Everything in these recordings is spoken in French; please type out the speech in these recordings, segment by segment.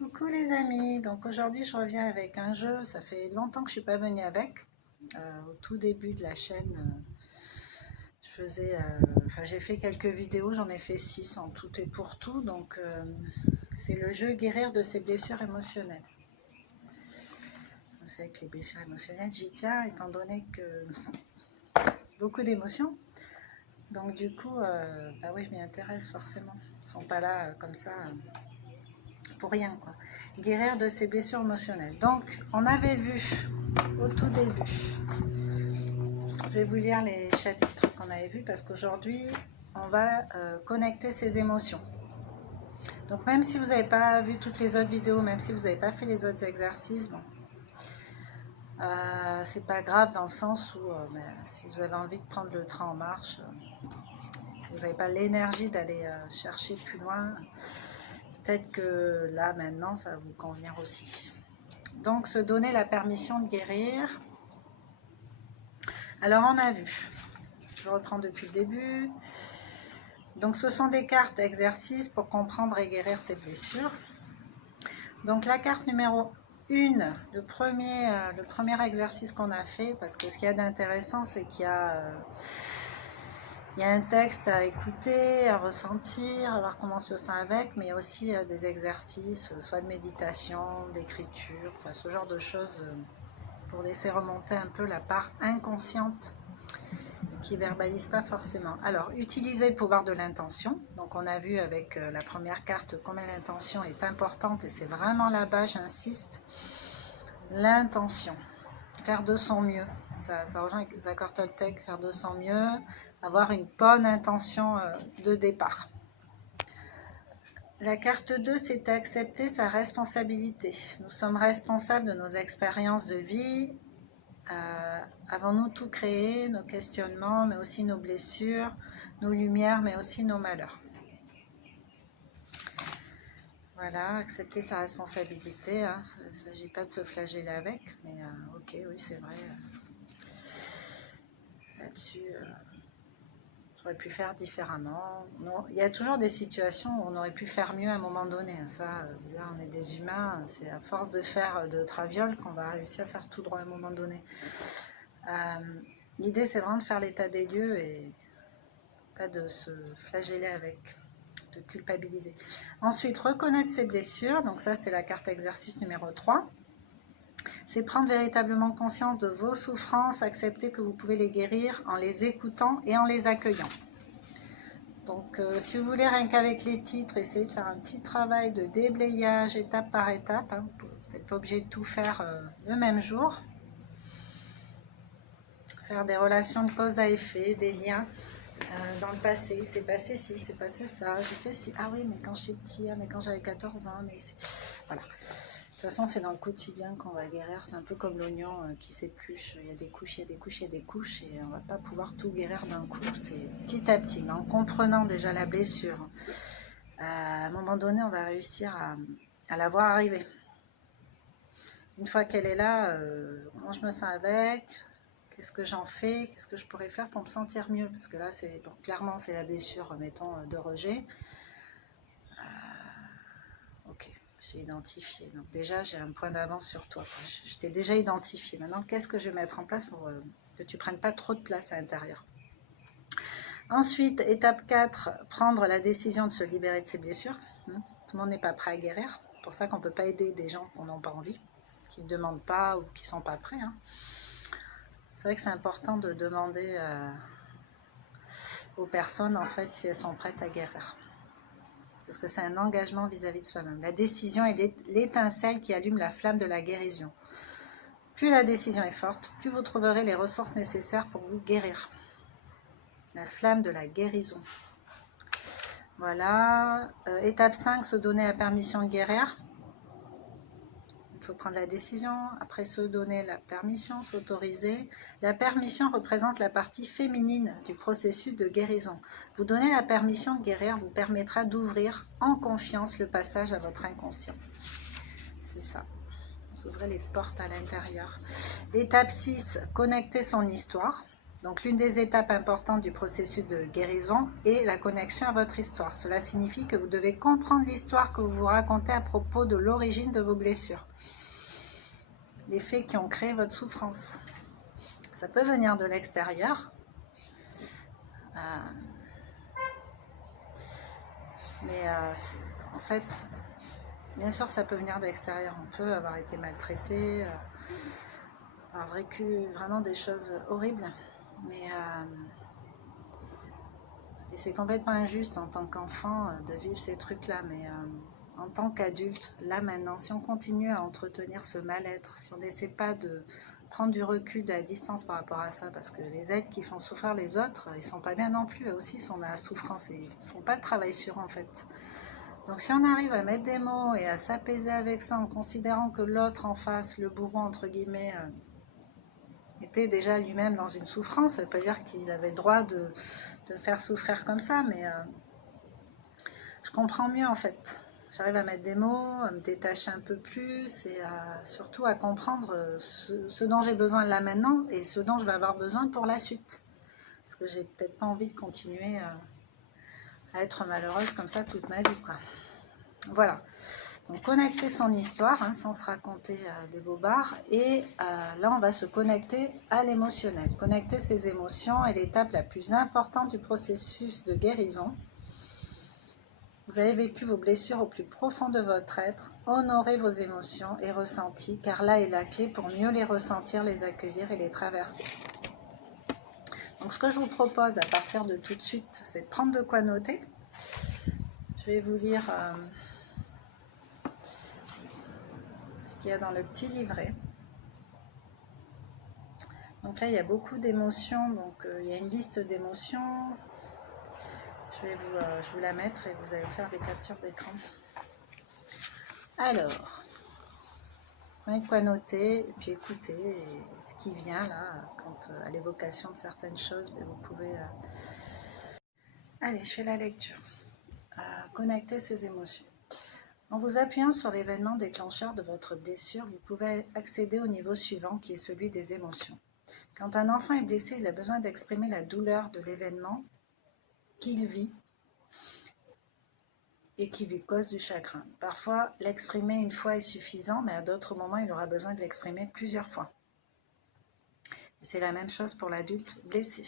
Coucou les amis, donc aujourd'hui je reviens avec un jeu, ça fait longtemps que je suis pas venue avec. Au tout début de la chaîne, j'ai fait quelques vidéos, j'en ai fait 6 en tout et pour tout, donc c'est le jeu guérir de ses blessures émotionnelles. Vous savez que les blessures émotionnelles, j'y tiens étant donné que beaucoup d'émotions, donc du coup, bah oui je m'y intéresse forcément, ils ne sont pas là comme ça... pour rien quoi. Guérir de ses blessures émotionnelles. Donc on avait vu au tout début, je vais vous lire les chapitres qu'on avait vus parce qu'aujourd'hui on va connecter ses émotions. Donc même si vous n'avez pas vu toutes les autres vidéos, même si vous n'avez pas fait les autres exercices, bon, c'est pas grave dans le sens où si vous avez envie de prendre le train en marche, vous n'avez pas l'énergie d'aller chercher plus loin, peut-être que là, maintenant, ça va vous convenir aussi. Donc, se donner la permission de guérir. Alors, on a vu. Je reprends depuis le début. Donc, ce sont des cartes exercices pour comprendre et guérir ses blessures. Donc, la carte numéro 1, le premier exercice qu'on a fait, parce que ce qu'il y a d'intéressant, c'est qu'il y a... il y a un texte à écouter, à ressentir, à voir comment on se sent avec, mais il y a aussi des exercices, soit de méditation, d'écriture, enfin ce genre de choses pour laisser remonter un peu la part inconsciente qui ne verbalise pas forcément. Alors, utiliser le pouvoir de l'intention. Donc, on a vu avec la première carte combien l'intention est importante et c'est vraiment là-bas, j'insiste. L'intention. Faire de son mieux, ça rejoint avec Eckhart Tolle, faire de son mieux, avoir une bonne intention de départ. La carte 2, c'est accepter sa responsabilité. Nous sommes responsables de nos expériences de vie. Avons-nous tout créé, nos questionnements, mais aussi nos blessures, nos lumières, mais aussi nos malheurs. Voilà, accepter sa responsabilité, hein, il ne s'agit pas de se flageller avec, mais ok, oui, c'est vrai. Là-dessus, j'aurais pu faire différemment. Non, il y a toujours des situations où on aurait pu faire mieux à un moment donné. Hein, ça, je veux dire, on est des humains, c'est à force de faire de traviole qu'on va réussir à faire tout droit à un moment donné. L'idée, c'est vraiment de faire l'état des lieux et pas de se flageller avec, de culpabiliser. Ensuite, reconnaître ses blessures. Donc ça, c'était la carte exercice numéro 3. C'est prendre véritablement conscience de vos souffrances, accepter que vous pouvez les guérir en les écoutant et en les accueillant. Donc, si vous voulez, rien qu'avec les titres, essayez de faire un petit travail de déblayage étape par étape. Hein. Vous n'êtes pas obligé de tout faire le même jour. Faire des relations de cause à effet, des liens dans le passé. C'est passé ci, c'est passé ça, j'ai fait ci. Ah oui, mais quand j'étais petit, mais quand j'avais 14 ans, mais voilà. De toute façon, c'est dans le quotidien qu'on va guérir. C'est un peu comme l'oignon qui s'épluche. Il y a des couches, il y a des couches, il y a des couches. Et on ne va pas pouvoir tout guérir d'un coup. C'est petit à petit. Mais en comprenant déjà la blessure, à un moment donné, on va réussir à la voir arriver. Une fois qu'elle est là, comment je me sens avec? Qu'est-ce que j'en fais? Qu'est-ce que je pourrais faire pour me sentir mieux? Parce que là, bon, clairement, c'est la blessure, mettons, de rejet. Ok. J'ai identifié. Donc déjà, j'ai un point d'avance sur toi. Je t'ai déjà identifié. Maintenant, qu'est-ce que je vais mettre en place pour que tu ne prennes pas trop de place à l'intérieur? Ensuite, étape 4, prendre la décision de se libérer de ses blessures. Tout le monde n'est pas prêt à guérir. C'est pour ça qu'on ne peut pas aider des gens qui n'ont pas envie, qui ne demandent pas ou qui ne sont pas prêts. Hein. C'est vrai que c'est important de demander aux personnes, en fait, si elles sont prêtes à guérir. Parce que c'est un engagement vis-à-vis de soi-même. La décision est l'étincelle qui allume la flamme de la guérison. Plus la décision est forte, plus vous trouverez les ressources nécessaires pour vous guérir. La flamme de la guérison. Voilà. Étape 5, se donner la permission de guérir. Il faut prendre la décision, après se donner la permission, s'autoriser. La permission représente la partie féminine du processus de guérison. Vous donner la permission de guérir vous permettra d'ouvrir en confiance le passage à votre inconscient. C'est ça. Vous ouvrez les portes à l'intérieur. Étape 6, connecter son histoire. Donc l'une des étapes importantes du processus de guérison est la connexion à votre histoire. Cela signifie que vous devez comprendre l'histoire que vous vous racontez à propos de l'origine de vos blessures. Les faits qui ont créé votre souffrance. Ça peut venir de l'extérieur. Mais en fait, bien sûr, ça peut venir de l'extérieur. On peut avoir été maltraité, avoir vécu vraiment des choses horribles. Mais et c'est complètement injuste en tant qu'enfant de vivre ces trucs-là. Mais en tant qu'adulte, là maintenant, si on continue à entretenir ce mal-être, si on n'essaie pas de prendre du recul, de la distance par rapport à ça, parce que les êtres qui font souffrir les autres, ils sont pas bien non plus. Eux aussi sont dans la souffrance et ils font pas le travail sur eux en fait. Donc si on arrive à mettre des mots et à s'apaiser avec ça en considérant que l'autre en face, le bourreau entre guillemets, était déjà lui-même dans une souffrance, ça ne veut pas dire qu'il avait le droit de faire souffrir comme ça, mais je comprends mieux en fait. J'arrive à mettre des mots, à me détacher un peu plus et surtout à comprendre ce dont j'ai besoin là maintenant et ce dont je vais avoir besoin pour la suite. Parce que j'ai peut-être pas envie de continuer à être malheureuse comme ça toute ma vie, quoi. Voilà. Donc connecter son histoire, hein, sans se raconter des bobards. Et là, on va se connecter à l'émotionnel. Connecter ses émotions est l'étape la plus importante du processus de guérison. Vous avez vécu vos blessures au plus profond de votre être. Honorez vos émotions et ressentis, car là est la clé pour mieux les ressentir, les accueillir et les traverser. Donc ce que je vous propose à partir de tout de suite, c'est de prendre de quoi noter. Je vais vous lire ce qu'il y a dans le petit livret. Donc là, il y a beaucoup d'émotions. Donc il y a une liste d'émotions. Je vais la mettre et vous allez faire des captures d'écran. Alors, prenez de quoi noter et puis écoutez ce qui vient là, quand à l'évocation de certaines choses, mais vous pouvez... Allez, je fais la lecture. Connecter ses émotions. En vous appuyant sur l'événement déclencheur de votre blessure, vous pouvez accéder au niveau suivant qui est celui des émotions. Quand un enfant est blessé, il a besoin d'exprimer la douleur de l'événement qu'il vit et qui lui cause du chagrin. Parfois, l'exprimer une fois est suffisant, mais à d'autres moments, il aura besoin de l'exprimer plusieurs fois. C'est la même chose pour l'adulte blessé.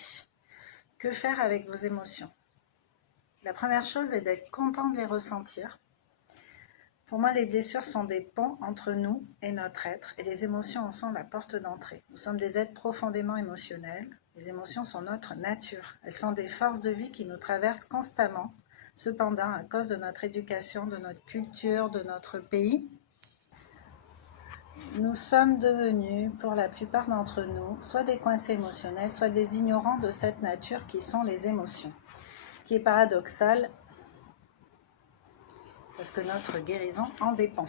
Que faire avec vos émotions? La première chose est d'être content de les ressentir. Pour moi, les blessures sont des ponts entre nous et notre être, et les émotions en sont la porte d'entrée. Nous sommes des êtres profondément émotionnels. Les émotions sont notre nature. Elles sont des forces de vie qui nous traversent constamment. Cependant, à cause de notre éducation, de notre culture, de notre pays, nous sommes devenus, pour la plupart d'entre nous, soit des coincés émotionnels, soit des ignorants de cette nature qui sont les émotions. Ce qui est paradoxal, parce que notre guérison en dépend.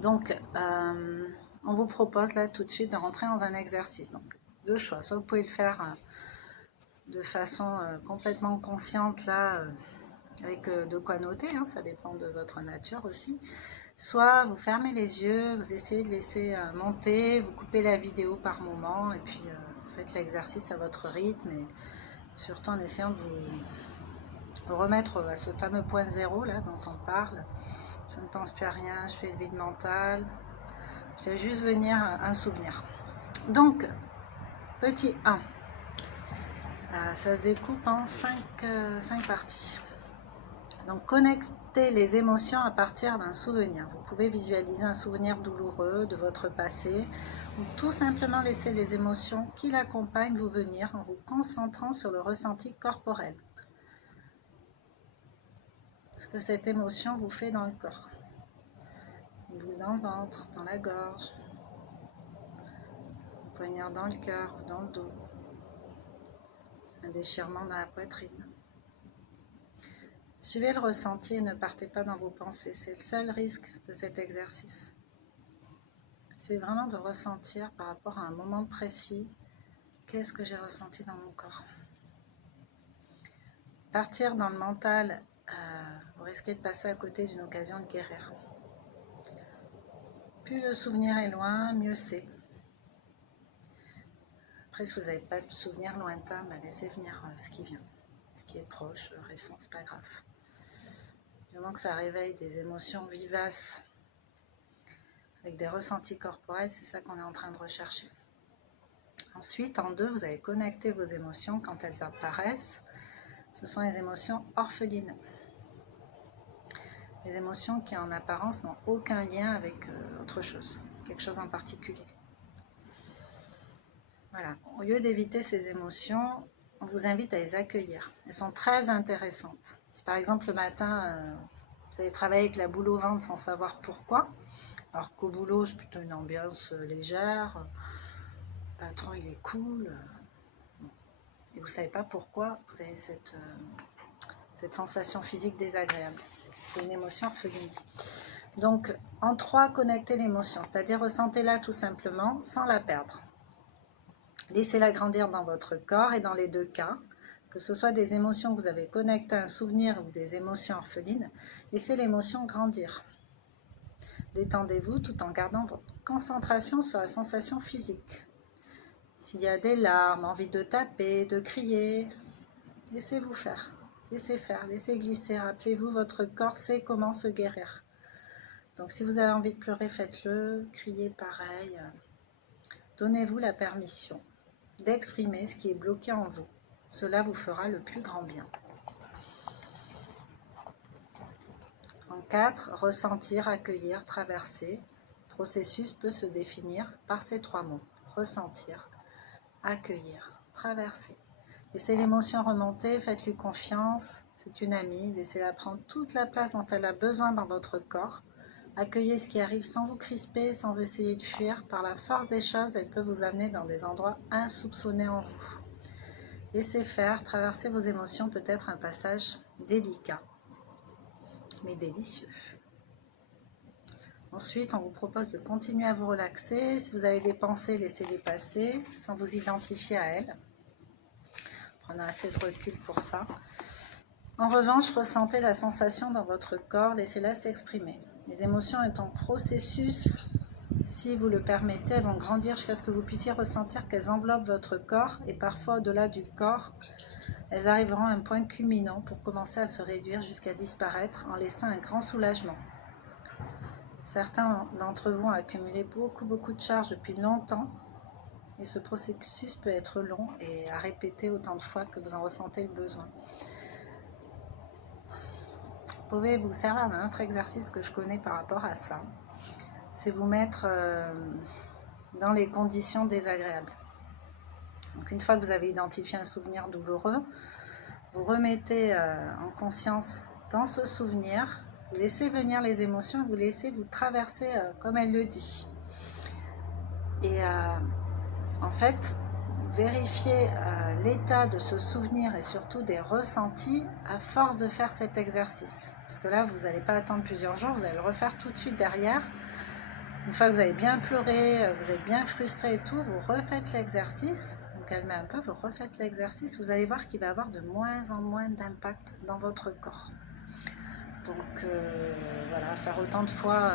Donc, on vous propose là tout de suite de rentrer dans un exercice. Donc, deux choix. Soit vous pouvez le faire de façon complètement consciente là, avec de quoi noter, hein, ça dépend de votre nature aussi. Soit vous fermez les yeux, vous essayez de laisser monter, vous coupez la vidéo par moment et puis vous faites l'exercice à votre rythme et surtout en essayant de vous remettre à ce fameux point zéro là dont on parle. Je ne pense plus à rien, je fais le vide mental, je fais juste venir un souvenir. Donc, petit 1, ça se découpe en 5 parties. Donc, connectez les émotions à partir d'un souvenir. Vous pouvez visualiser un souvenir douloureux de votre passé ou tout simplement laisser les émotions qui l'accompagnent vous venir en vous concentrant sur le ressenti corporel. Ce que cette émotion vous fait dans le corps. Une boule dans le ventre, dans la gorge, un poignard dans le cœur ou dans le dos, un déchirement dans la poitrine. Suivez le ressenti et ne partez pas dans vos pensées. C'est le seul risque de cet exercice. C'est vraiment de ressentir par rapport à un moment précis, qu'est-ce que j'ai ressenti dans mon corps. Partir dans le mental, vous risquez de passer à côté d'une occasion de guérir. Plus le souvenir est loin, mieux c'est. Après, si vous n'avez pas de souvenir lointain, bah, laissez venir ce qui vient. Ce qui est proche, récent, c'est pas grave. Du moment que ça réveille des émotions vivaces, avec des ressentis corporels, c'est ça qu'on est en train de rechercher. Ensuite, en 2, vous allez connecter vos émotions quand elles apparaissent. Ce sont les émotions orphelines. Les émotions qui, en apparence, n'ont aucun lien avec autre chose, quelque chose en particulier. Voilà. Au lieu d'éviter ces émotions, on vous invite à les accueillir. Elles sont très intéressantes. Si par exemple, le matin, vous allez travailler avec la boule au ventre sans savoir pourquoi, alors qu'au boulot, c'est plutôt une ambiance légère, le patron, il est cool, et vous ne savez pas pourquoi vous avez cette sensation physique désagréable. C'est une émotion orpheline. Donc, en 3, connectez l'émotion, c'est-à-dire ressentez-la tout simplement sans la perdre. Laissez-la grandir dans votre corps et dans les 2 cas, que ce soit des émotions que vous avez connectées à un souvenir ou des émotions orphelines, laissez l'émotion grandir. Détendez-vous tout en gardant votre concentration sur la sensation physique. S'il y a des larmes, envie de taper, de crier, laissez-vous faire. Laissez faire, laissez glisser. Rappelez-vous, votre corps sait comment se guérir. Donc si vous avez envie de pleurer, faites-le. Criez pareil. Donnez-vous la permission d'exprimer ce qui est bloqué en vous. Cela vous fera le plus grand bien. En 4, ressentir, accueillir, traverser. Le processus peut se définir par ces 3 mots. Ressentir, accueillir, traverser. Laissez l'émotion remonter, faites-lui confiance, c'est une amie, laissez-la prendre toute la place dont elle a besoin dans votre corps. Accueillez ce qui arrive sans vous crisper, sans essayer de fuir. Par la force des choses, elle peut vous amener dans des endroits insoupçonnés en vous. Laissez faire, traverser vos émotions peut être un passage délicat, mais délicieux. Ensuite, on vous propose de continuer à vous relaxer. Si vous avez des pensées, laissez-les passer sans vous identifier à elles. Prenez assez de recul pour ça. En revanche, ressentez la sensation dans votre corps, laissez-la s'exprimer. Les émotions étant processus, si vous le permettez, elles vont grandir jusqu'à ce que vous puissiez ressentir qu'elles enveloppent votre corps et parfois au-delà du corps, elles arriveront à un point culminant pour commencer à se réduire jusqu'à disparaître en laissant un grand soulagement. Certains d'entre vous ont accumulé beaucoup de charges depuis longtemps et ce processus peut être long et à répéter autant de fois que vous en ressentez le besoin. Vous pouvez vous servir d'un autre exercice que je connais par rapport à ça. C'est vous mettre dans les conditions désagréables. Donc une fois que vous avez identifié un souvenir douloureux, vous remettez en conscience dans ce souvenir, vous laissez venir les émotions, vous laissez vous traverser comme elle le dit. Et en fait, vérifiez l'état de ce souvenir et surtout des ressentis à force de faire cet exercice. Parce que là, vous n'allez pas attendre plusieurs jours, vous allez le refaire tout de suite derrière. Une fois que vous avez bien pleuré, vous êtes bien frustré et tout, vous refaites l'exercice, vous calmez un peu, vous refaites l'exercice, vous allez voir qu'il va avoir de moins en moins d'impact dans votre corps. Donc voilà, faire autant de fois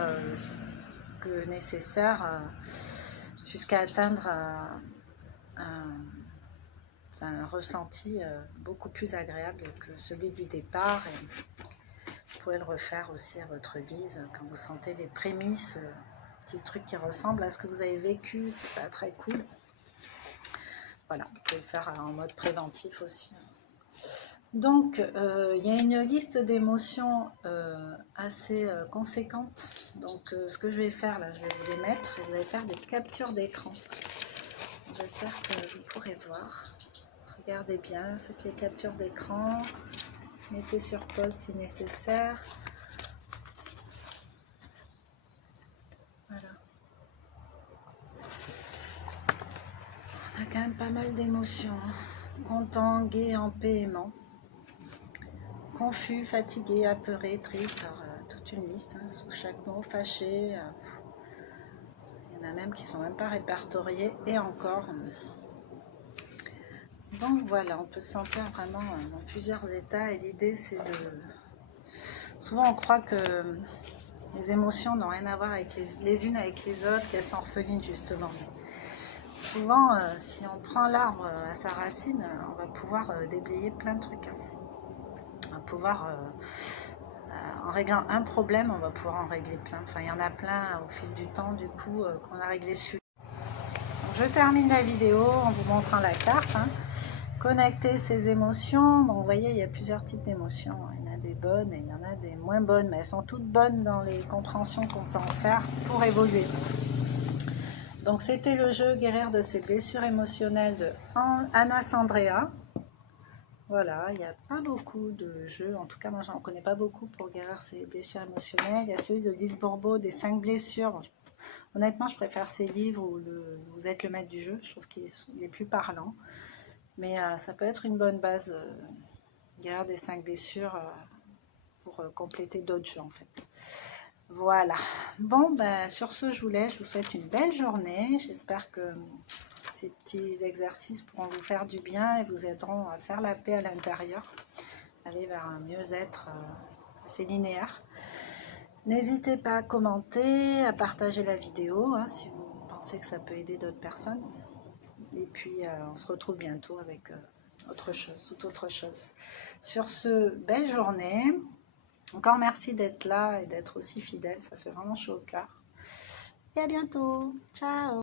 que nécessaire jusqu'à atteindre un ressenti beaucoup plus agréable que celui du départ. Et vous pouvez le refaire aussi à votre guise quand vous sentez les prémices, petits trucs qui ressemblent à ce que vous avez vécu, qui n'est pas très cool. Voilà, vous pouvez le faire en mode préventif aussi. Donc, il y a une liste d'émotions assez conséquente. Donc, ce que je vais faire là, je vais vous les mettre et vous allez faire des captures d'écran. J'espère que vous pourrez voir. Regardez bien, faites les captures d'écran. Mettez sur pause si nécessaire. Voilà. On a quand même pas mal d'émotions. Content, gai, en paix, aimant. Confus, fatigué, apeuré, triste. Alors, toute une liste sous chaque mot. Fâché. Il y en a même qui ne sont même pas répertoriés. Et encore. Donc voilà, on peut se sentir vraiment dans plusieurs états. Et l'idée, c'est de... Souvent, on croit que les émotions n'ont rien à voir avec les unes avec les autres, qu'elles sont orphelines, justement. Souvent, si on prend l'arbre à sa racine, on va pouvoir déblayer plein de trucs. On va pouvoir, en réglant un problème, on va pouvoir en régler plein. Enfin, il y en a plein au fil du temps, du coup, qu'on a réglé celui. Donc, je termine la vidéo en vous montrant la carte. Connecter ses émotions. Donc, vous voyez, il y a plusieurs types d'émotions. Il y en a des bonnes et il y en a des moins bonnes, mais elles sont toutes bonnes dans les compréhensions qu'on peut en faire pour évoluer. Donc, c'était le jeu Guérir de ses blessures émotionnelles de Anna Sandrea. Voilà, il n'y a pas beaucoup de jeux, en tout cas moi j'en connais pas beaucoup pour guérir ses blessures émotionnelles. Il y a celui de Lise Bourbeau, des 5 blessures. Bon, honnêtement, je préfère ces livres où vous êtes le maître du jeu, je trouve qu'il est plus parlant. Mais ça peut être une bonne base, guérir des 5 blessures pour compléter d'autres jeux en fait. Voilà. Bon, ben, sur ce, je vous laisse. Je vous souhaite une belle journée. J'espère que ces petits exercices pourront vous faire du bien et vous aideront à faire la paix à l'intérieur, aller vers un mieux-être assez linéaire. N'hésitez pas à commenter, à partager la vidéo si vous pensez que ça peut aider d'autres personnes. Et puis, on se retrouve bientôt avec autre chose, toute autre chose. Sur ce, belle journée. Encore merci d'être là et d'être aussi fidèle, ça fait vraiment chaud au cœur. Et à bientôt. Ciao.